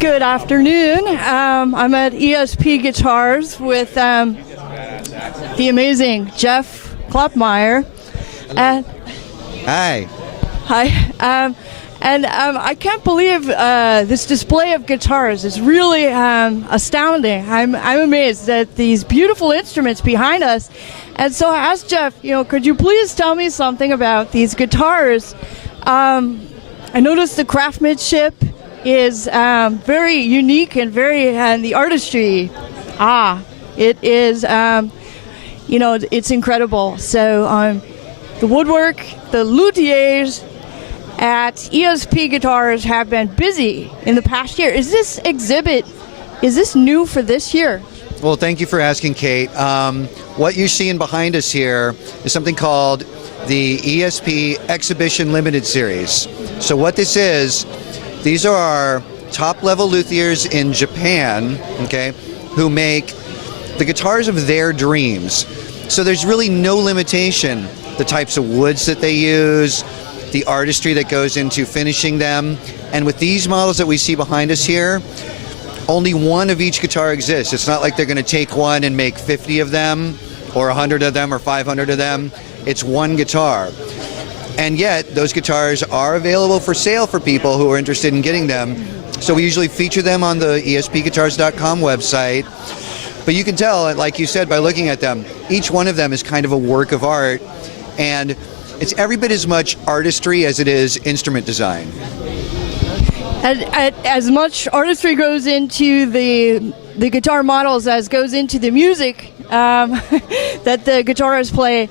Good afternoon. I'm at ESP Guitars with the amazing Jeff Kloppmeyer. Hi. Hi. I can't believe this display of guitars is really astounding. I'm amazed at these beautiful instruments behind us. And so I asked Jeff, could you please tell me something about these guitars? I noticed the craftsmanship is very unique and the artistry, it is, it's incredible. So the woodwork, the luthiers at ESP Guitars have been busy in the past year. Is this exhibit, is this new for this year? Well, thank you for asking, Kate. What you're seeing behind us here is something called the ESP Exhibition Limited Series. So what this is, these are our top-level luthiers in Japan, okay, who make the guitars of their dreams. So there's really no limitation, the types of woods that they use, the artistry that goes into finishing them. And with these models that we see behind us here, only one of each guitar exists. It's not like they're going to take one and make 50 of them, or 100 of them, or 500 of them. It's one guitar. And yet, those guitars are available for sale for people who are interested in getting them. So we usually feature them on the espguitars.com website. But you can tell, like you said, by looking at them, each one of them is kind of a work of art. And it's every bit as much artistry as it is instrument design. As much artistry goes into the guitar models as goes into the music that the guitarists play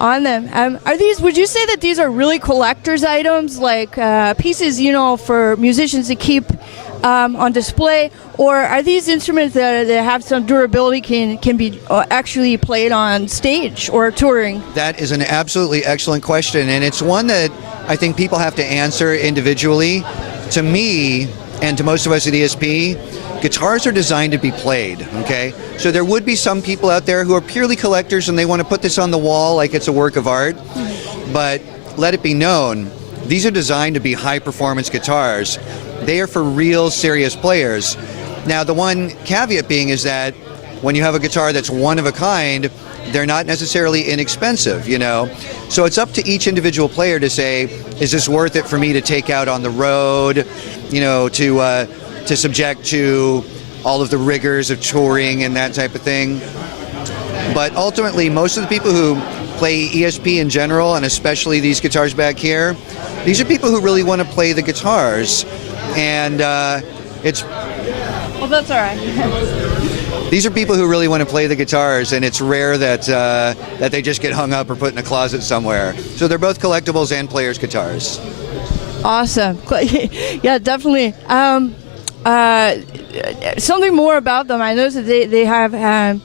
on them. Are these? Would you say that these are really collector's items, like pieces, for musicians to keep on display, or are these instruments that have some durability, can be actually played on stage or touring? That is an absolutely excellent question, and it's one that I think people have to answer individually. To me, and to most of us at ESP, guitars are designed to be played, okay? So there would be some people out there who are purely collectors and they want to put this on the wall like it's a work of art, but let it be known, these are designed to be high-performance guitars. They are for real serious players. Now, the one caveat being is that when you have a guitar that's one of a kind, they're not necessarily inexpensive, So it's up to each individual player to say, is this worth it for me to take out on the road, to subject to all of the rigors of touring and that type of thing. But ultimately, most of the people who play ESP in general, and especially these guitars back here, these are people who really want to play the guitars. And it's... Well, that's all right. These are people who really want to play the guitars, and it's rare that that they just get hung up or put in a closet somewhere. So they're both collectibles and players' guitars. Awesome. Yeah, definitely. Something more about them. I noticed that they have, and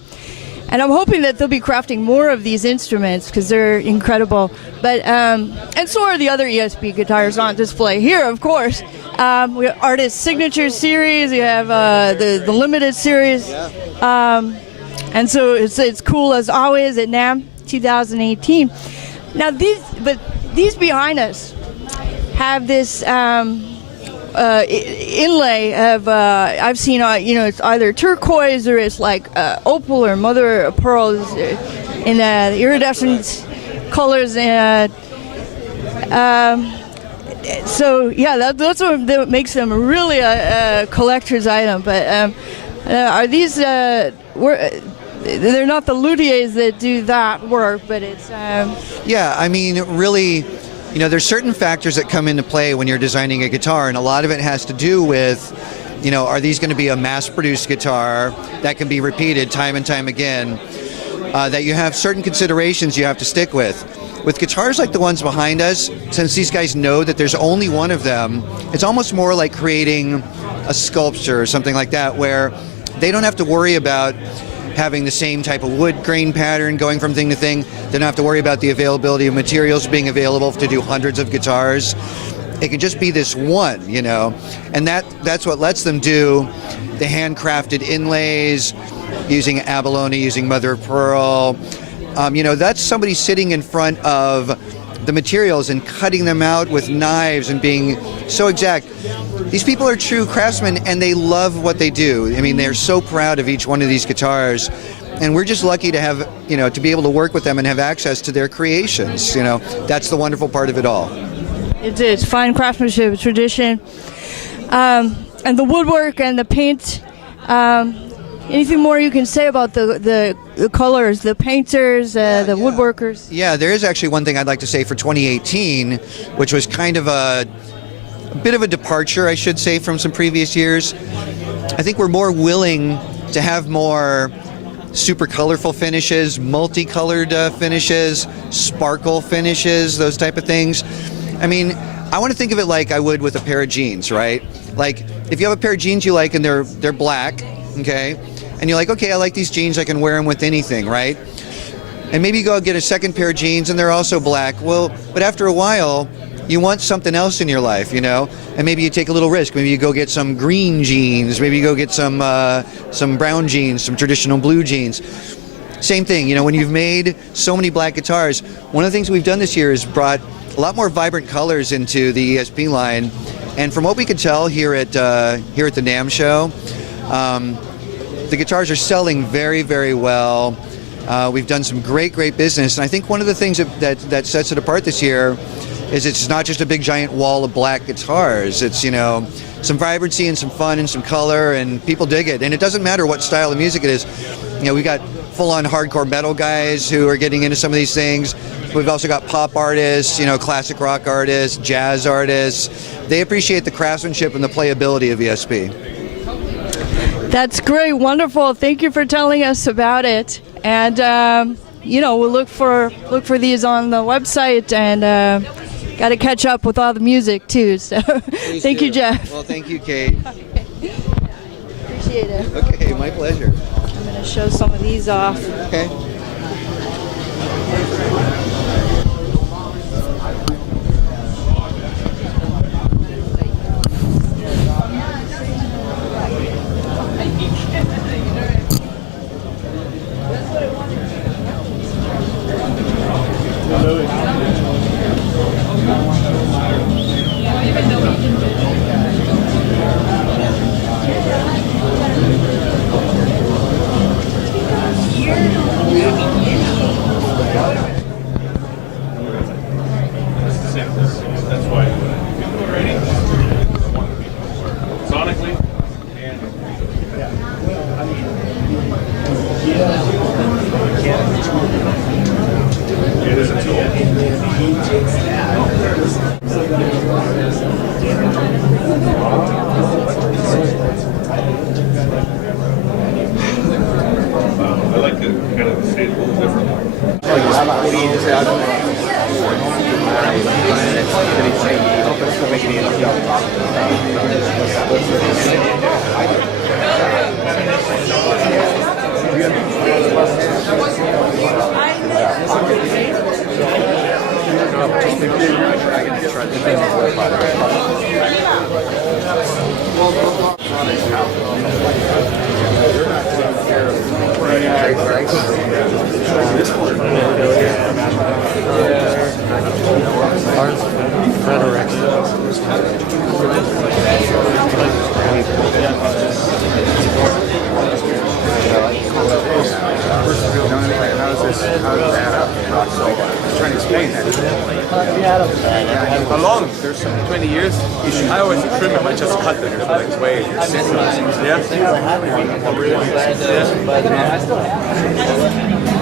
I'm hoping that they'll be crafting more of these instruments because they're incredible. But and so are the other ESP guitars on display here, of course. We have Artist Signature Series. We have the Limited Series, and so it's cool as always at NAMM 2018. Now these behind us have this inlay of I've seen it's either turquoise or it's like opal or mother of pearl in the iridescent colors, and so yeah, that's what makes them really a collector's item. But are these they're not the luthiers that do that work, but it's yeah, I mean, really, there's certain factors that come into play when you're designing a guitar, and a lot of it has to do with, are these going to be a mass-produced guitar that can be repeated time and time again, that you have certain considerations you have to stick with. With guitars like the ones behind us, since these guys know that there's only one of them, it's almost more like creating a sculpture or something like that, where they don't have to worry about having the same type of wood grain pattern going from thing to thing. They don't have to worry about the availability of materials being available to do hundreds of guitars. It can just be this one, and that's what lets them do the handcrafted inlays, using abalone, using mother of pearl. That's somebody sitting in front of the materials and cutting them out with knives and being so exact. These people are true craftsmen and they love what they do. I mean, they're so proud of each one of these guitars. And we're just lucky to have, to be able to work with them and have access to their creations. That's the wonderful part of it all. It is fine craftsmanship, tradition, and the woodwork and the paint. Anything more you can say about the colors, the painters, the woodworkers? Yeah, there is actually one thing I'd like to say for 2018, which was kind of a bit of a departure, I should say, from some previous years. I think we're more willing to have more super colorful finishes, multicolored finishes, sparkle finishes, those type of things. I mean, I want to think of it like I would with a pair of jeans, right? Like, if you have a pair of jeans you like and they're black, okay? And you're like, okay, I like these jeans, I can wear them with anything, right? And maybe you go get a second pair of jeans and they're also black. Well, but after a while, you want something else in your life, and maybe you take a little risk. Maybe you go get some green jeans, maybe you go get some brown jeans, some traditional blue jeans. Same thing, when you've made so many black guitars, one of the things we've done this year is brought a lot more vibrant colors into the ESP line. And from what we could tell here at the NAMM show, the guitars are selling very, very well. We've done some great business, and I think one of the things that sets it apart this year is it's not just a big giant wall of black guitars. It's some vibrancy and some fun and some color, and people dig it. And it doesn't matter what style of music it is. We got full-on hardcore metal guys who are getting into some of these things. We've also got pop artists, classic rock artists, jazz artists. They appreciate the craftsmanship and the playability of ESP. That's great, wonderful. Thank you for telling us about it. And we'll look for these on the website, and got to catch up with all the music too. So thank you, Jeff. Well, thank you, Kate. Okay. Appreciate it. Okay, my pleasure. I'm going to show some of these off. Okay. How long? There's 20 years. I always trim it. I just cut it. Like way. Yeah.